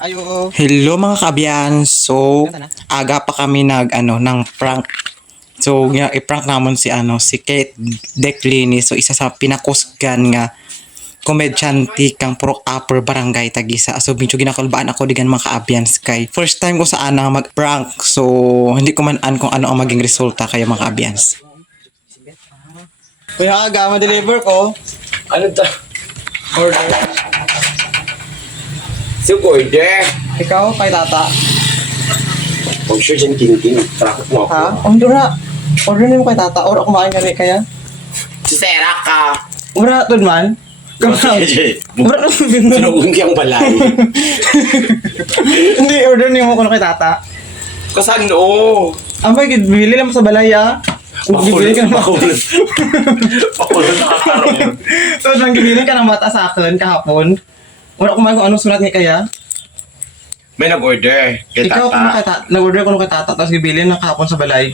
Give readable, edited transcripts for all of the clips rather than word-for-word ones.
Ayo. Hello mga kaabyan. So, aga pa kami ng prank. So, i-prank naman si Kate Declini. So, isa sa pinakusgan nga komedyante kang pro upper barangay Tagisa. So, medyo ginakalbaan ako digan mga kaabyans kay first time ko sa mag-prank. So, hindi ko man kung ano ang maging resulta kaya mga kaabyans. Kuya aga, ma-deliver ko. Ano ta? Order. Si order. Ikaw, kay tata. Pag sure dyan king-king, trakot mo ako. Ha? Order niyo kay tata. Or kumain ka rin kaya? Si Sera ka. Ura, tun man. Kamang. Ura, Sinugun kiyang balay. Hindi, order niyo mo kung kay tata. Kasan no? Ambay, bibili lang mo sa balay ah. Bibili ka ng Pakulot. Pakulot nakakaroon. So, nang bibili ka ng bata sa akin kahapon. Ura, kumain kung anong sulat niya kaya? May nag-order. Kay Ikaw, kung tata. nag-order ko nung kay tata, tapos bibili na kahapon sa balay.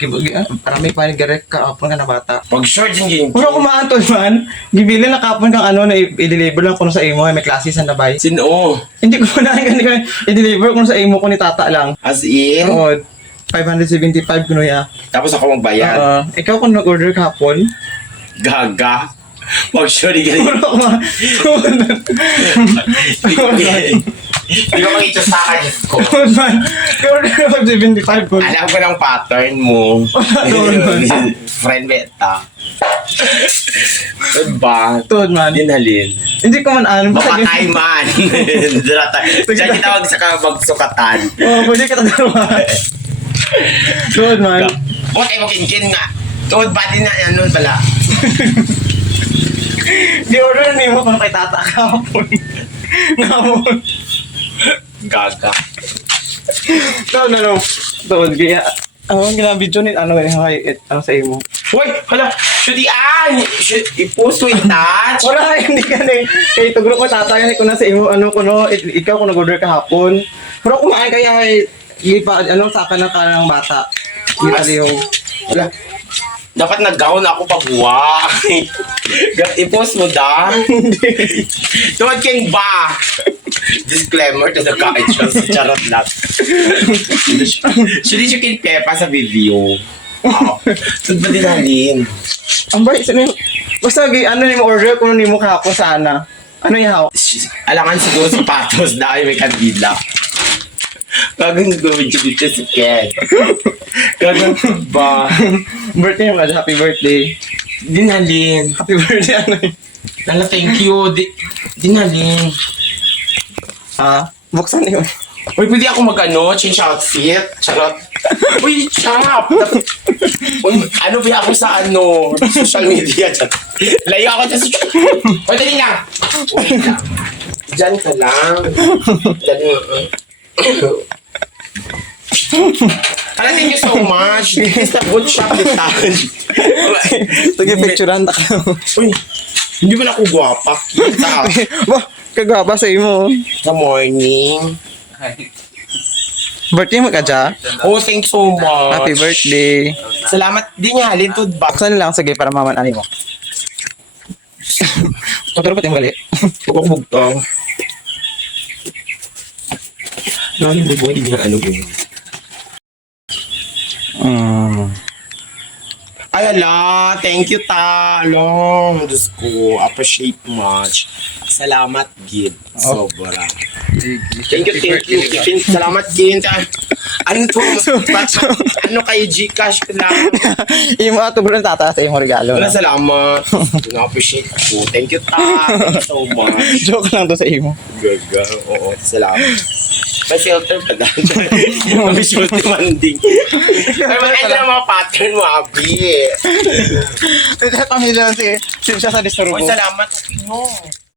Parami pa yung garek kahapon ka na bata. Pag sure dyan king-king. Ura, kumaan to man. Bibili na kahapon kang na i-deliver lang ko sa imo. May klase sa nabay. Sino? Hindi ko na i-deliver ko sa imo ko ni tata lang. As in? Oo. 575 kuno ya. Tapos ako magbayad. Ikaw kung nag-order kahapon. Gaga. Pag sure di ganun. Ura, kumaan. Hindi ko makita sa akin. Diyos ko. Order ko 575 ko. Alam ko ng pattern mo. Doon. Friend beta. Diba? Tuod man. Dinhalin. Hindi ko man ano. Mamatay man. Diyan kita magsukatan. Oo, pwede ka tatawa. Tuod man. Buti mo kinkin nga. Tuod ba din na yan nun pala? Di order ni mo kung kay tata kahapon. Ngapon. Gaga. Tuod na no. Tuod kaya. Ang ginabidyo ni ano sa imo. Uy! Hala! Shootian! I-post ko i-touch! Wala, hindi ka na. Kaya tugro ko tatayan ko na sa imo, ikaw kung nag-order kahapon. Pero kumain kaya sa akin ng kanang bata. Mas- Hindi yung. Hala! Dapat nag-gown ako pabuwa. I-post mo da. Tuwad king ba? Disclaimer to the ka-itchas. Charot lang. Should you king Pepa sa video? Wow. Saan ba dinalin? Ang bait, basta ni mo order kung ni mo kahapon sana. Ano yung hawak? Alangan siguro sapatos dahil may kandila. Gagawin gawin dito si Ken. Gagawin ba? Birthday mo ka, happy birthday. Dinalin. Happy birthday, ano yun? Lala, thank you. Dinalin. Buksan niyo. Uy, pwede ako change outfit. Charot. Uy, chap! Uy, ano ba ako sa social media? Layo ako sa social media. Uy, dali lang. Uy, lang. Diyan ka lang. Dali. Thank you so much. This is the good shop this time. Sige, picturean na ka. Uy, hindi mo na ako guwapa. Kita. Bah, kagwapa sa imo. Sa morning. Birthday mo ka dyan? Oh, thanks so much. Happy birthday. Salamat din niya. Lintod ba? Buksan lang, sige, para maman-ani mo. Maturo pa tayong gali. Bukbog to. Lalo mo buhay din ano yun. Ay, ala, thank you, ta. Long, Diyos ko, appreciate much. Salamat, Gid. Sobra. Thank you. Salamat, Gid. Ano to? Ano kay Gcash ko lang? Imo ato bro tata sa imo regalo. Wala, salamat. Na-appreciate ko. Thank you, ta. Thank you so much. Joke lang to sa imo. Gaga, oo, salamat. May filter pa dahil. May visual demanding. Ay, maganda ang mga pattern mo, Abi. Kaya pamilya si siya sa disturbo. Salamat. No.